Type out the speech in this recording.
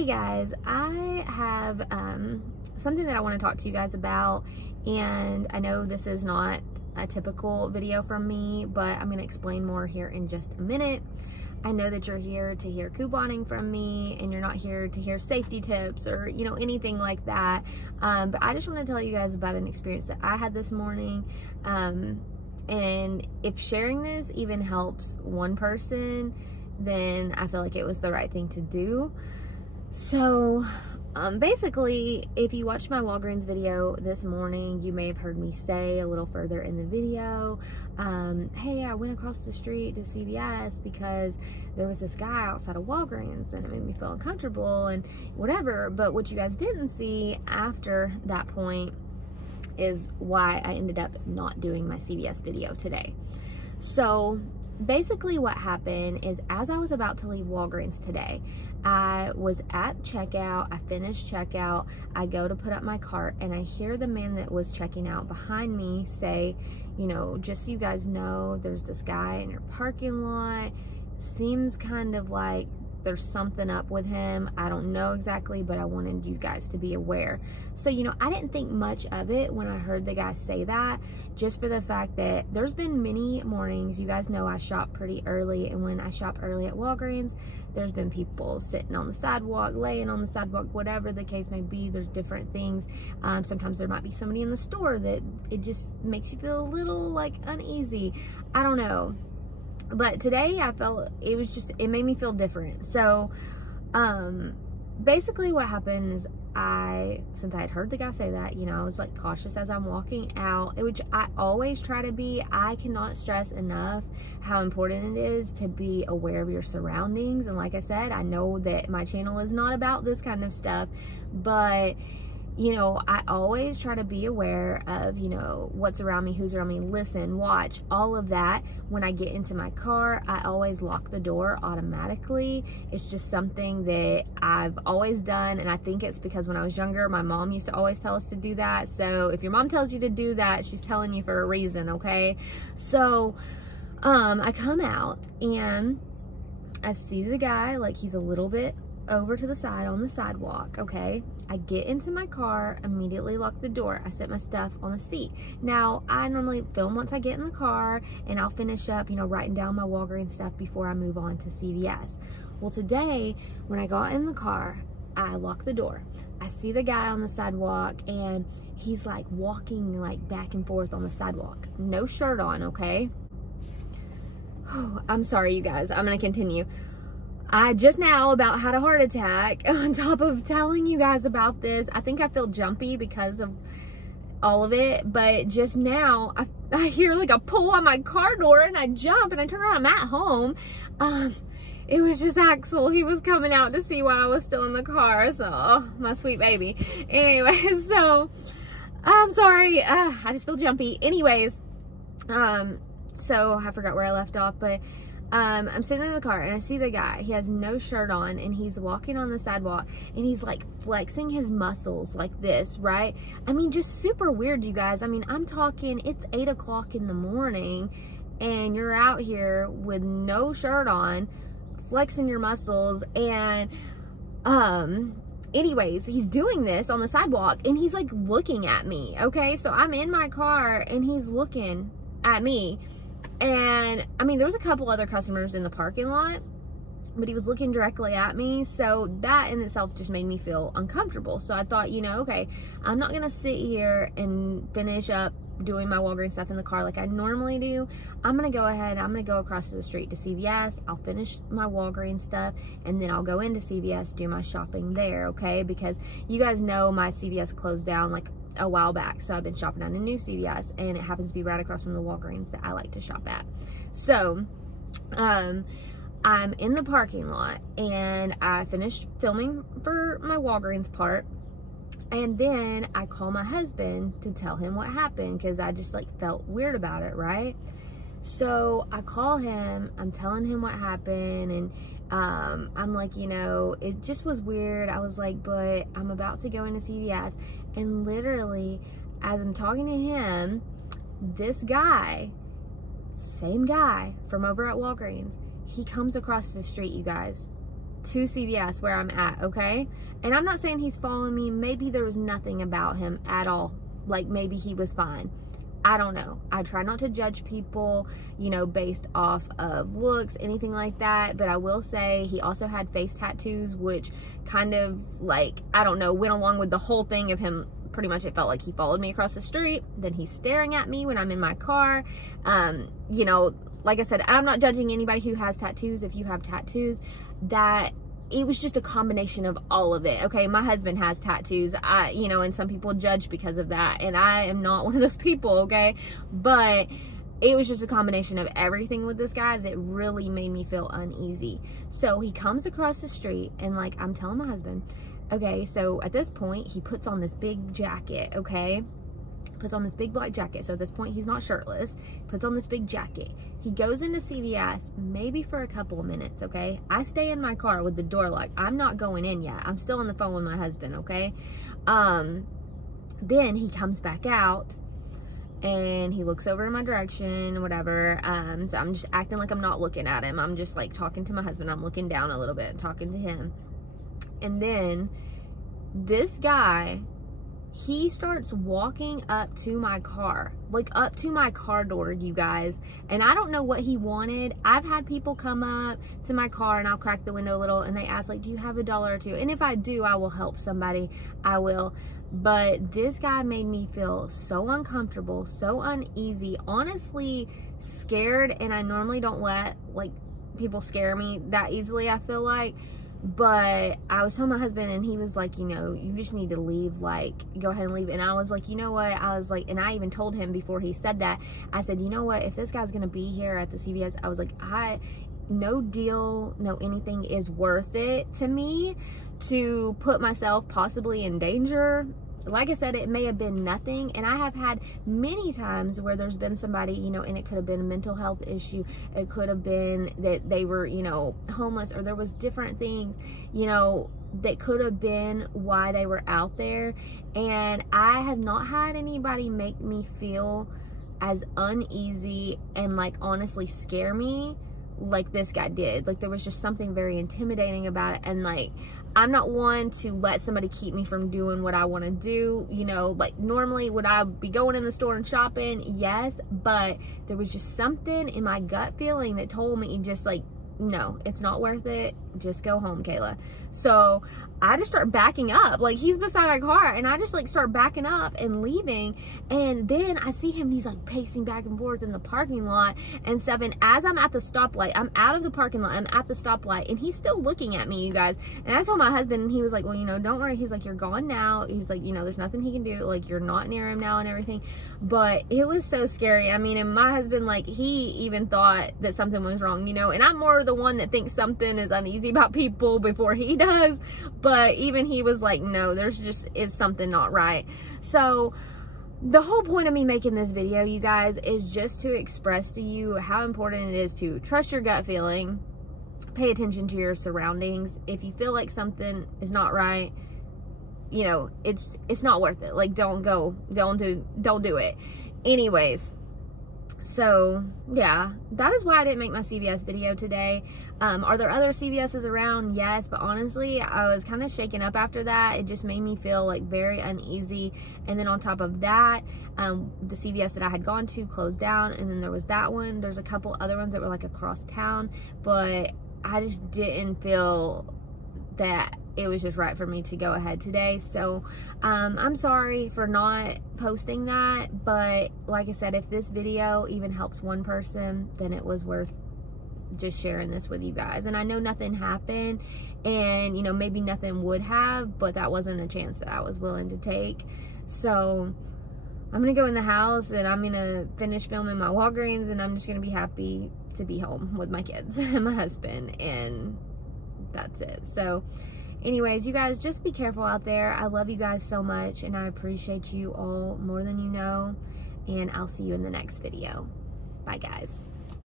Hey guys, I have something that I want to talk to you guys about, and I know this is not a typical video from me, but I'm going to explain more here in just a minute. I know that you're here to hear couponing from me, and you're not here to hear safety tips or, you know, anything like that. But I just want to tell you guys about an experience that I had this morning. And if sharing this even helps one person, then I feel like it was the right thing to do. So basically, if you watched my Walgreens video this morning, you may have heard me say a little further in the video, hey, I went across the street to CVS because there was this guy outside of Walgreens and it made me feel uncomfortable and whatever. But what you guys didn't see after that point is why I ended up not doing my CVS video today. So basically what happened is, as I was about to leave Walgreens today, I was at checkout, I finished checkout, I go to put up my cart, and I hear the man that was checking out behind me say, you know, just so you guys know, there's this guy in your parking lot, seems kind of like there's something up with him. I don't know exactly, but I wanted you guys to be aware. So, you know, I didn't think much of it when I heard the guy say that, just for the fact that there's been many mornings, you guys know I shop pretty early, and when I shop early at Walgreens, there's been people sitting on the sidewalk, laying on the sidewalk, whatever the case may be. There's different things. Sometimes there might be somebody in the store that it just makes you feel a little like uneasy. I don't know. But today I felt it made me feel different. So basically what happened is, since I had heard the guy say that, you know, I was like cautious as I'm walking out, which I always try to be. I cannot stress enough how important it is to be aware of your surroundings. And like I said, I know that my channel is not about this kind of stuff, but you know, I always try to be aware of, you know, what's around me, who's around me, listen, watch, all of that. When I get into my car, I always lock the door automatically. It's just something that I've always done, and I think it's because when I was younger, my mom used to always tell us to do that. So if your mom tells you to do that, she's telling you for a reason, okay? So I come out and I see the guy, like he's a little bit over to the side on the sidewalk, okay? I get into my car, immediately lock the door. I set my stuff on the seat. Now, I normally film once I get in the car, and I'll finish up, you know, writing down my Walgreens stuff before I move on to CVS. Well, today, when I got in the car, I locked the door. I see the guy on the sidewalk, and he's like walking like back and forth on the sidewalk. No shirt on, okay? I'm sorry, you guys. I'm gonna continue. I just now about had a heart attack on top of telling you guys about this. I think I feel jumpy because of all of it, but just now I hear like a pull on my car door, and I jump and I turn around. I'm at home. It was just Axel. He was coming out to see why I was still in the car. So, oh, my sweet baby. Anyway, so I'm sorry. I just feel jumpy. Anyways, so I forgot where I left off, but I'm sitting in the car and I see the guy. He has no shirt on, and he's walking on the sidewalk, and he's like flexing his muscles like this, right? I mean, just super weird, you guys. I mean, I'm talking, it's 8 o'clock in the morning, and you're out here with no shirt on, flexing your muscles, and anyways, he's doing this on the sidewalk, and he's like looking at me, okay? So I'm in my car and he's looking at me. And I mean, there was a couple other customers in the parking lot, but he was looking directly at me. So that in itself just made me feel uncomfortable. So I thought, you know, okay, I'm not going to sit here and finish up doing my Walgreens stuff in the car like I normally do. I'm going to go ahead, I'm going to go across the street to CVS. I'll finish my Walgreens stuff, and then I'll go into CVS, do my shopping there, okay? Because you guys know my CVS closed down like a while back, so I've been shopping at a new CVS, and it happens to be right across from the Walgreens that I like to shop at. So I'm in the parking lot, and I finished filming for my Walgreens part, and then I call my husband to tell him what happened, because I just like felt weird about it, right? So I call him, I'm telling him what happened, and I'm like, you know, it just was weird. I was like, but I'm about to go into CVS, and literally, as I'm talking to him, this guy, same guy from over at Walgreens, he comes across the street, you guys, to CVS where I'm at, okay? And I'm not saying he's following me. Maybe there was nothing about him at all. Like, maybe he was fine. I don't know. I try not to judge people, you know, based off of looks, anything like that. But I will say he also had face tattoos, which kind of, like, I don't know, went along with the whole thing of him. Pretty much it felt like he followed me across the street. Then he's staring at me when I'm in my car. You know, like I said, I'm not judging anybody who has tattoos. If you have tattoos, that it was just a combination of all of it. Okay, my husband has tattoos, you know, and some people judge because of that, and I am not one of those people, okay? But it was just a combination of everything with this guy that really made me feel uneasy. So he comes across the street, and like, I'm telling my husband, okay, so at this point, he puts on this big jacket, okay? Puts on this big black jacket. So at this point, he's not shirtless. Puts on this big jacket. He goes into CVS maybe for a couple of minutes, okay? I stay in my car with the door locked. I'm not going in yet. I'm still on the phone with my husband, okay? Then he comes back out and he looks over in my direction, whatever. So I'm just acting like I'm not looking at him. I'm just like talking to my husband. I'm looking down a little bit and talking to him. And then this guy, he starts walking up to my car, like up to my car door, you guys. And I don't know what he wanted. I've had people come up to my car and I'll crack the window a little and they ask like, do you have $1 or $2? And if I do, I will help somebody. I will. But this guy made me feel so uncomfortable, so uneasy, honestly scared. And I normally don't let like people scare me that easily, I feel like. But I was telling my husband and he was like, you know, you just need to leave, like, go ahead and leave. And I was like, you know what? I was like, and I even told him before he said that, I said, you know what? If this guy's going to be here at the CVS, I was like, no deal, no anything is worth it to me to put myself possibly in danger. Like I said, it may have been nothing, and I have had many times where there's been somebody, you know, and it could have been a mental health issue, it could have been that they were, you know, homeless, or there was different things, you know, that could have been why they were out there. And I have not had anybody make me feel as uneasy and like honestly scare me like this guy did. Like, there was just something very intimidating about it. And like, I'm not one to let somebody keep me from doing what I want to do, you know. Like, normally would I be going in the store and shopping? Yes, but there was just something in my gut feeling that told me just like, no, it's not worth it. Just go home, Kayla. So I just start backing up. Like, he's beside my car, and I just like start backing up and leaving. And then I see him, and he's like pacing back and forth in the parking lot and stuff. And as I'm at the stoplight, I'm out of the parking lot, I'm at the stoplight, and he's still looking at me, you guys. And I told my husband, and he was like, well, you know, don't worry. He's like, you're gone now. He's like, you know, there's nothing he can do. Like, you're not near him now and everything. But it was so scary. I mean, and my husband, like, he even thought that something was wrong, you know. And I'm more the one that thinks something is uneasy about people before he does. But even he was like, no, it's something not right. So the whole point of me making this video, you guys, is just to express to you how important it is to trust your gut feeling, pay attention to your surroundings. If you feel like something is not right, you know, it's not worth it. Like, don't do it. Anyways, so yeah, that is why I didn't make my CVS video today. Are there other CVS's around? Yes, but honestly, I was kind of shaken up after that. It just made me feel like very uneasy. And then on top of that, the CVS that I had gone to closed down, and then there was that one. There's a couple other ones that were like across town, but I just didn't feel that it was just right for me to go ahead today. So I'm sorry for not posting that, but like I said, if this video even helps one person, then it was worth just sharing this with you guys. And I know nothing happened, and you know, maybe nothing would have, but that wasn't a chance that I was willing to take. So I'm gonna go in the house and I'm gonna finish filming my Walgreens, and I'm just gonna be happy to be home with my kids and my husband, and that's it. So anyways, you guys, just be careful out there. I love you guys so much, and I appreciate you all more than you know, and I'll see you in the next video. Bye, guys.